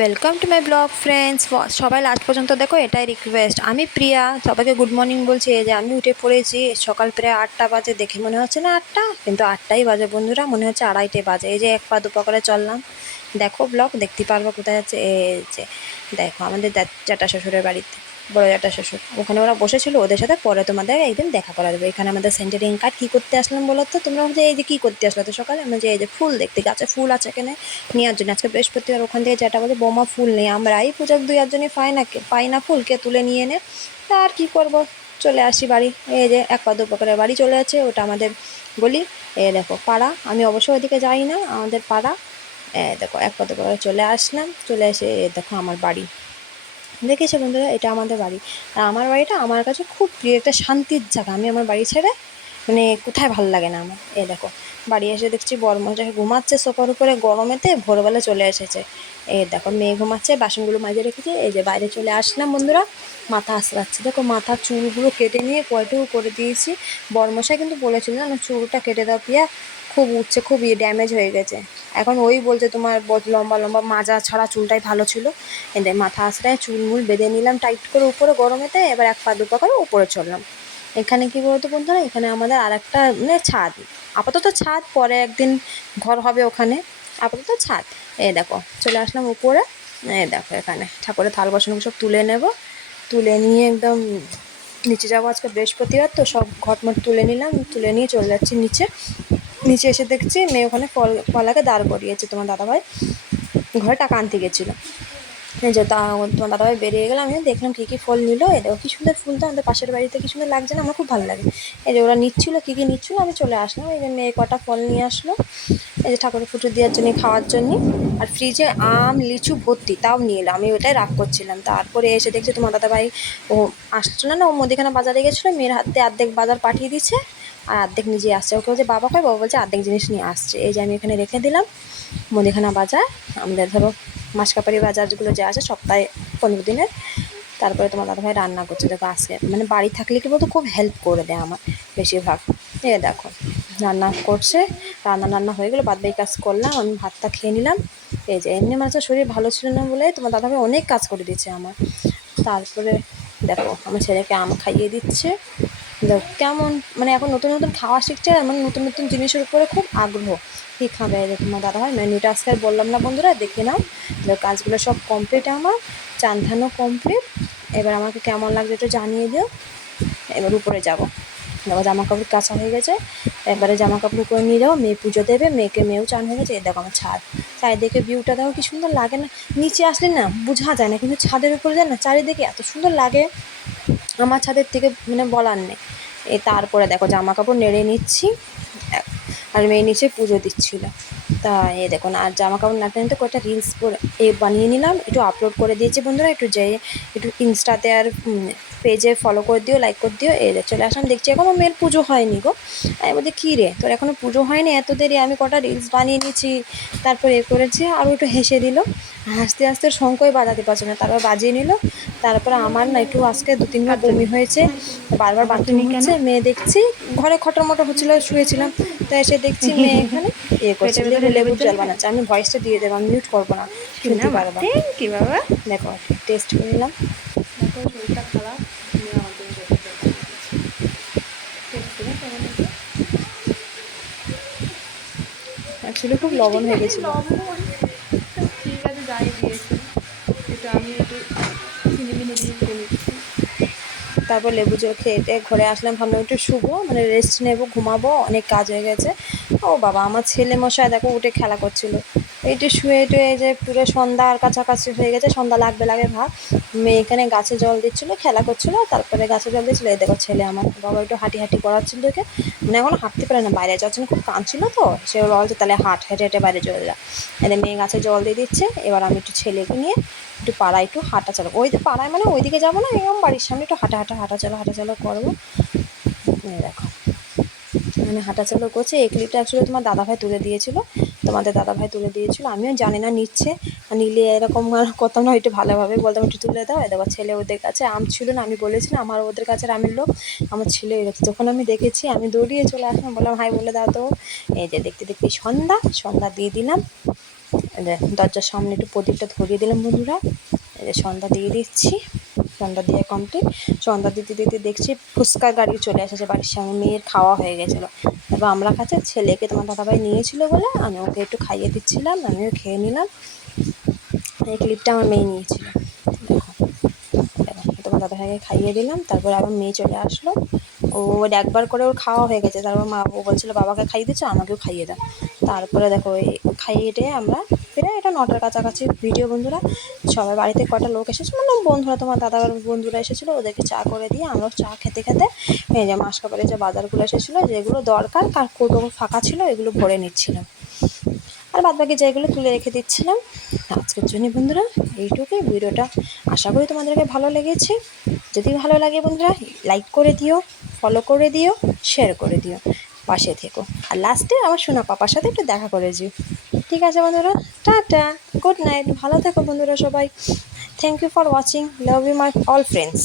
Welcome to my blog friends সবাই last পর্যন্ত দেখো, এটাই রিকোয়েস্ট আমি প্রিয়া, সবাইকে গুড মর্নিং বলছি। এই যে আমি উঠে পড়েছি, সকাল প্রায় আটটা বাজে, দেখে মনে হচ্ছে না আটটা, কিন্তু আটটাই বাজে বন্ধুরা, মনে হচ্ছে আড়াইটে বাজে। এই যে এক পা দুপা করে চললাম। দেখো ব্লগ দেখতে পারব কোথায় যাচ্ছে। এই যে, দেখো আমাদের জ্যাঠা শ্বশুরের বাড়িতে। বড় জ্যাঠা শ্বশুর ওখানে ওরা বসেছিল, ওদের সাথে পরে তোমাদের একদিন দেখা করা যাবে এখানে আমাদের সেন্টারিং কার্ড কী করতে আসলাম বলো তো তোমরা যে এই যে কী করতে আসলো তো সকালে? আমরা যে এই যে ফুল দেখতে গাছে ফুল আছে এখানে নেওয়ার জন্য। আজকে বৃহস্পতিবার ওখান থেকে যেটা বলে বোমা ফুল নেই। আমরাই পূজার দুই একজনই পাই না পাই না ফুলকে তুলে নিয়ে এনে। তা আর কী করব? চলে আসি বাড়ি। এই যে এক পা দু পা বাড়ি চলে আছে ওটা আমাদের বলি এ দেখো, পাড়া। আমি অবশ্য ওদিকে যাই না, আমাদের পাড়া। দেখো, এক পা দু পা চলে আসলাম। চলে এসে দেখো আমার বাড়ি। দেখেছ বন্ধুরা, এটা আমাদের বাড়ি। আর আমার বাড়িটা আমার কাছে খুব প্রিয়, একটা শান্তির জায়গা। আমি আমার বাড়ি ছেড়ে মানে কোথায় ভালো লাগে না আমার। এ দেখো, বাড়ি এসে দেখছি বরমশাই ঘুমাচ্ছে সোফার উপরে গরমেতে ভোরবেলা চলে এসেছে। এ দেখো, মেয়ে ঘুমাচ্ছে, বাসনগুলো মাঝে রেখেছে। এই যে বাইরে চলে আসলাম বন্ধুরা, মাথা আসরাচ্ছে দেখো মাথার চুলগুলো কেটে নিয়ে কয়টুকু করে দিয়েছি। বরমশাই কিন্তু বলেছিল না, চুলটা কেটে দাও পিয়া। খুব উঠছে খুব ড্যামেজ হয়ে গেছে। এখন ওই বলছে তোমার লম্বা লম্বা মাজা ছাড়া চুলটাই ভালো ছিল। এদের মাথা আশ্রয় চুল মুল বেঁধে নিলাম টাইট করে উপরে গরমেতে, এবার এক পা, দু পা করে উপরে চললাম। এখানে কি বলতো বন্ধুরা? এখানে আমাদের আর একটা মানে ছাদ। আপাতত ছাদ, পরে একদিন ঘর হবে ওখানে। আপাতত ছাদ। এ দেখো, চলে আসলাম উপরে। এ দেখো এখানে, ঠাকুরের থাল বাসনগুলো সব তুলে নেব। তুলে নিয়ে একদম নিচে যাব আজকে বৃহস্পতিবার, তো সব ঘটমট তুলে নিলাম। তুলে নিয়ে চলে যাচ্ছি নিচে। নিচে এসে দেখছি মেয়ে ওখানে ফল, ফলাকে দাঁড় করিয়েছে। তোমার দাদাভাই ঘরে টাকা আনতে গেছিল। যে তা, তোমার দাদাভাই বেরিয়ে গেলাম আমি দেখলাম কী কী ফল নিল। দেখো কী সুন্দর ফুল তো, আমাদের পাশের বাড়িতে কী সুন্দর লাগছে না, আমার খুব ভালো লাগে। এই যে ওরা নিচ্ছিলো, কী কী নিচ্ছিলো, আমি চলে আসলাম। এই যে মেয়ে কটা ফল নিয়ে আসলো। এই যে ঠাকুরের পুজো দেওয়ার জন্য, খাওয়ার জন্য। আর ফ্রিজে আম, লিচু, ভর্তি, তাও নিয়ে এলো। আমি ওটাই রাগ করছিলাম। তারপরে এসে দেখছি তোমার দাদাভাই ও আসছে না না ও মুদিখানা বাজারে গেছিল। মেয়ের হাতে অর্ধেক বাজার পাঠিয়ে দিচ্ছে আর অর্ধেক নিজে আসছে। ওকে বলছে, বাবা কয়? বাবা বলছে অর্ধেক জিনিস নিয়ে আসছে। এই যে আমি এখানে রেখে দিলাম, মুদিখানা বাজার। আমাদের ধরো মাসকাপাড়ি বাজারগুলো যে আছে, সপ্তাহে পনেরো দিনের। তারপরে তোমার দাদাভাই রান্না করছে। দেখো আজকে মানে বাড়ি থাকলে কি বলতো, খুব হেল্প করে দেয় আমার বেশিরভাগ। এ দেখো, রান্না করছে, রান্না রান্না হয়ে গেলো বাদ কাজ করলাম, আমি ভাতটা খেয়ে নিলাম। এই যে এমনি মাছের শরীর ভালো ছিল না বলে তোমার দাদাভাই অনেক কাজ করে দিয়েছে আমার। তারপরে দেখো, আমার ছেলেকে আম খাইয়ে দিচ্ছে। কেমন মানে এখন নতুন নতুন খাওয়া শিখছে আর মানে নতুন নতুন জিনিসের উপরে খুব আগ্রহ। কী খাবে? তোমার দাদা ভাই মেনুটা আজকে আর বললাম না বন্ধুরা, দেখে নাও। কাজগুলো সব কমপ্লিট আমার চান ধানও কমপ্লিট এবার আমাকে কেমন লাগছে একটু জানিয়ে দিও। এবার উপরে যাব। দেখো জামা কাপড় কাঁচা হয়ে গেছে। এবারে জামা কাপড় উপরে নিয়ে যাব। মেয়ে পুজো দেবে, মেয়েকে মেয়েও চান হয়ে গেছে। এই দেখো আমার ছাদ। চারিদিকে ভিউটা দেখো কি সুন্দর লাগে না। নিচে আসলে না, বোঝা যায় না, কিন্তু ছাদের উপরে যায় না, চারিদিকে এত সুন্দর লাগে। আমার ছাদের থেকে মানে বলার নেই। এ তারপরে দেখো জামা কাপড় নেড়ে নিচ্ছি, আর মেয়ে নিচে পুজো দিচ্ছিল। তা এ দেখুন আর জামা কাপড় নাড়তে নাড়তে কয়েকটা রিলস করে এ বানিয়ে নিলাম একটু আপলোড করে দিয়েছি বন্ধুরা একটু যেয়ে একটু ইনস্টাতে আর পেজে ফলো করে দিও লাইক করে দিও এ চলে আসলাম দেখছি এখনও মেয়ের পুজো হয়নি গো। আমি বলছি কী রে তোর এখনও পুজো হয়নি? এত দেরি আমি কটা রিলস বানিয়ে নিয়েছি। তারপর এ করেছি আরও একটু হেসে দিল হাসতে হাসতে শঙ্কই বাজাতে পারছে না তারপর বাজিয়ে নিল। তারপর আমার না একটু আজকে দু তিনবার বমি হয়েছে বারবার বাথরুম হচ্ছে মেয়ে দেখছি ঘরে খটর মটর হচ্ছিল শুয়েছিলাম তো এসে দেখছি মেয়ে এখানে ইয়ে করছে লেবু লেবুর জল বানাচ্ছে আমি ভয়েসটা দিয়ে দেবো আমি মিউট করব না শুনতে পারব থ্যাংক ইউ বাবা। দেখো টেস্ট করে নিলাম। দেখো শরীরটা খারাপ জন্য অ্যাকচুয়ালি খুব লবণ হয়ে গেছিল। ঠিক আছে যাই দিয়েছে। একটু আমি একটু তারপর লেবু জল খেয়ে ঘরে আসলাম, ভাবলাম একটু শুবো মানে রেস্ট নেব, ঘুমাবো, অনেক কাজ হয়ে গেছে। ও বাবা, আমার ছেলে মশাই দেখো উঠে খেলা করছিল। এইটু শুয়ে টুয়ে যে পুরো সন্ধ্যা আর কাছাকাছি হয়ে গেছে, সন্ধ্যা লাগবে লাগে ভাব। মেয়ে এখানে গাছে জল দিচ্ছিল, খেলা করছিল, তারপরে গাছে জল দিচ্ছিল এই দেখো ছেলে আমার, বাবা একটু হাঁটি হাঁটি করাচ্ছিল ওকে মানে এখন হাঁটতে পারে না, বাইরে যাওয়ার জন্য খুব কাঁদছিল তো। সে বলছে তাহলে হাঁট, হেঁটে হেঁটে বাইরে চলে যা। মেয়ে গাছে জল দিয়ে দিচ্ছে, এবার আমি একটু ছেলেকে নিয়ে একটু পাড়ায়, একটু হাঁটা চলো ওই পাড়ায় মানে ওইদিকে যাব না, এরকম বাড়ির সামনে একটু হাঁটা হাঁটা হাঁটা চলো হাঁটা চলো করব দেখো। মানে হাঁটাচলা করছে এই ক্লিপটা অ্যাকচুয়ালি তোমার দাদাভাই তুলে দিয়েছিল। তোমাদের দাদাভাই তুলে দিয়েছিল। আমিও জানি না নিচ্ছে। নিলে এরকম আর কত না, একটু ভালোভাবে বলতাম, একটু তুলে দাও দেখো ছেলে ওদের কাছে আম ছিল না। আমি বলেছিলাম, আমার ওদের কাছে আমের লোক, আমার ছেলে এরকম যখন আমি দেখেছি, আমি দৌড়িয়ে চলে আসলাম, বললাম, হাই, বলে দাও তো। এই যে দেখতে দেখতে সন্ধ্যা সন্ধ্যা দিয়ে দিলাম। দরজার সামনে একটু প্রদীপটা ধরিয়ে দিলাম বন্ধুরা। এই যে সন্ধ্যা দিয়ে দিচ্ছি। সন্ধ্যা দিয়ে কমপ্লিট সন্ধ্যা দিতে দিতে দেখছি ফুচকার গাড়ি চলে এসেছে, বাড়ির সামনে মেয়ের খাওয়া হয়ে গেছিল। তারপর আমরা কাছে ছেলেকে তোমার দাদাভাই নিয়েছিল বলে আমি ওকে একটু খাইয়ে দিচ্ছিলাম, আমিও খেয়ে নিলাম। এই ক্লিপটা আমার মেয়ে নিয়েছিল। তোমার দাদাভাইকে খাইয়ে দিলাম, তারপর আবার মেয়ে চলে আসলো। ও একবার করে ওর খাওয়া হয়ে গেছে, তারপর মা, ও বলছিল, বাবাকে খাইয়ে দিচ্ছ, আমাকেও খাইয়ে দাও। তারপরে দেখো খাইয়ে দিয়ে আমরা ফিরে এটা নটার কাছাকাছি ভিডিও বন্ধুরা। সবাই বাড়িতে কটা লোক এসেছে? মানে বন্ধুরা, তোমার দাদার বন্ধুরা এসেছিল, ওদেরকে চা করে দিয়ে আমরা চা খেতে খেতে এই যে মাসকাবারে যে বাজারগুলো এসেছিল, যেগুলো দরকার, কার কোটো ফাঁকা ছিল, এগুলো ভরে নিচ্ছিলাম। আর বাদ বাকি যেগুলো তুলে রেখে দিচ্ছিলাম, আজকের জন্য বন্ধুরা এইটুকুই। ভিডিওটা আশা করি তোমাদেরকে ভালো লেগেছে। যদি ভালো লাগে বন্ধুরা লাইক করে দিও ফলো করে দিও শেয়ার করে দিও। পাশে থেকো। আর লাস্টে আমার সোনা পাপার সাথে একটু দেখা করে যেও। ঠিক আছে বন্ধুরা, টাটা গুড নাইট ভালো থেকো বন্ধুরা সবাই। Thank you for watching love you my all friends